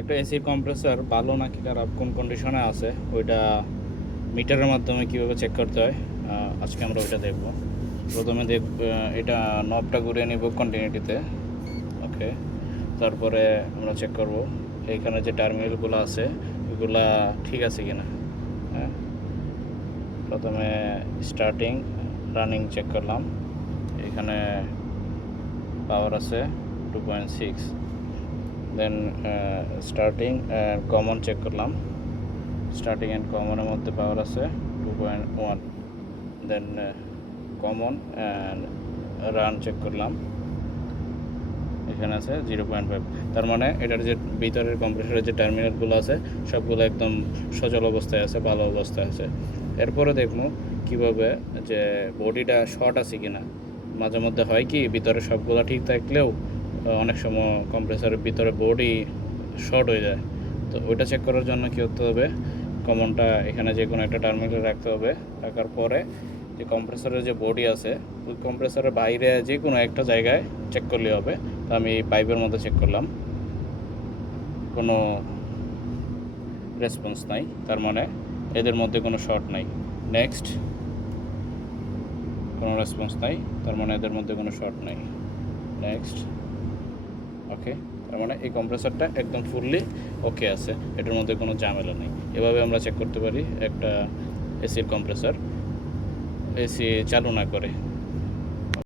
একটা এসির কম্প্রেসর ভালো নাকি খারাপ, কোন কন্ডিশনে আছে, ওইটা মিটারের মাধ্যমে কীভাবে চেক করতে হয় আজকে আমরা ওইটা দেখব। প্রথমে এটা নবটা ঘুরিয়ে নিব কন্টিনিউটিতে। ওকে, তারপরে আমরা চেক করব এইখানে যে টার্মিনালগুলো আছে ওইগুলা ঠিক আছে কিনা। হ্যাঁ, প্রথমে স্টার্টিং রানিং চেক করলাম, এখানে পাওয়ার আছে 2.6। দেন স্টার্টিং কমন চেক করলাম, স্টার্টিং অ্যান্ড কমনের মধ্যে পাওয়ার আছে 2.1। দেন কমন অ্যান্ড রান চেক করলাম, এখানে আছে 0.5। তার মানে এটার যে ভিতরের কম্প্রেসরের যে টার্মিনালগুলো আছে সবগুলো একদম সচল অবস্থায় আছে, ভালো অবস্থায় আছে। এরপরে দেখবো কীভাবে যে বডিটা শর্ট আছে কি না। মাঝে মধ্যে হয় কি ভিতরে সবগুলো ঠিক থাকলেও অনেক সময় কম্প্রেসরের ভিতরে বডি শর্ট হয়ে যায়। তো ওইটা চেক করার জন্য কী করতে হবে, কমনটা এখানে যে কোনো একটা টার্মিনাল রাখতে হবে। রাখার পরে যে কম্প্রেসরের যে বডি আছে ওই কম্প্রেসরের বাইরে যে কোনো একটা জায়গায় চেক করলে হবে। তো আমি পাইপের মধ্যে চেক করলাম, কোনো রেসপন্স নাই, তার মানে এদের মধ্যে কোনো শর্ট নাই। নেক্সট, কোনো রেসপন্স নাই, তার মানে এদের মধ্যে কোনো শর্ট নাই। নেক্সট, ওকে, তার মানে এই কম্প্রেসরটা একদম ফুললি ওকে আছে, এটার মধ্যে কোনো ঝামেলা নেই। এভাবে আমরা চেক করতে পারি একটা এসির কম্প্রেসর এসি চালু না করে।